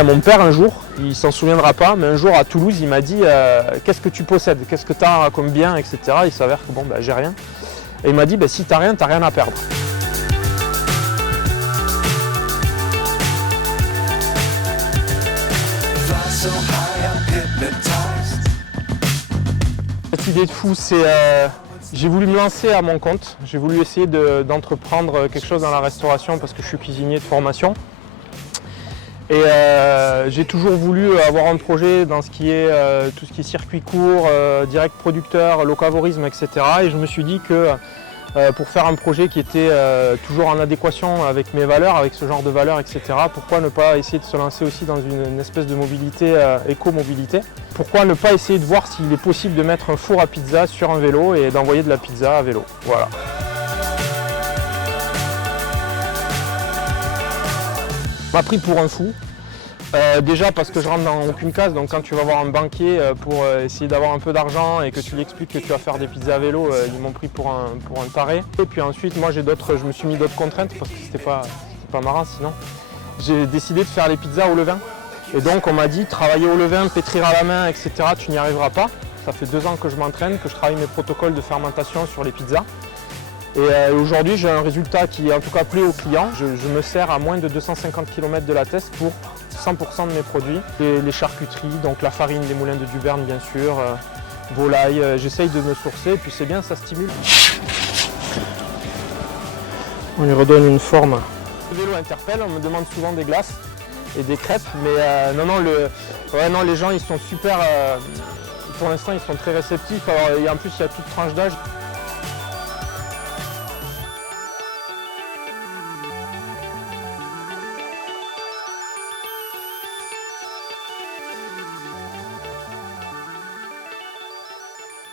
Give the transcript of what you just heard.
à mon père un jour, il s'en souviendra pas, mais un jour à Toulouse, il m'a dit qu'est-ce que tu possèdes, qu'est-ce que tu as comme bien, etc. Il s'avère que bon, j'ai rien. Et il m'a dit si t'as rien à perdre. Cette idée de fou, c'est j'ai voulu me lancer à mon compte, j'ai voulu essayer d'entreprendre quelque chose dans la restauration parce que je suis cuisinier de formation. Et j'ai toujours voulu avoir un projet dans ce qui est tout ce qui est circuit court, direct producteur, locavorisme, etc. Et je me suis dit que pour faire un projet qui était toujours en adéquation avec mes valeurs, avec ce genre de valeurs, etc. Pourquoi ne pas essayer de se lancer aussi dans une espèce de mobilité, éco-mobilité? Pourquoi ne pas essayer de voir s'il est possible de mettre un four à pizza sur un vélo et d'envoyer de la pizza à vélo? Voilà. On m'a pris pour un fou. Déjà parce que je rentre dans aucune case, donc quand tu vas voir un banquier pour essayer d'avoir un peu d'argent et que tu lui expliques que tu vas faire des pizzas à vélo, ils m'ont pris pour un taré. Et puis ensuite moi je me suis mis d'autres contraintes parce que c'était pas marrant sinon. J'ai décidé de faire les pizzas au levain. Et donc on m'a dit travailler au levain, pétrir à la main, etc. tu n'y arriveras pas. Ça fait 2 ans que je m'entraîne, que je travaille mes protocoles de fermentation sur les pizzas. Et aujourd'hui j'ai un résultat qui en tout cas plaît aux clients. Je me sers à moins de 250 km de la Teste pour 100% de mes produits. Les charcuteries, donc la farine, les moulins de Duberne bien sûr, volaille, j'essaye de me sourcer et puis c'est bien, ça stimule. On lui redonne une forme. Le vélo interpelle, on me demande souvent des glaces et des crêpes, mais non, les gens ils sont super, pour l'instant ils sont très réceptifs. Alors, et en plus il y a toute tranche d'âge.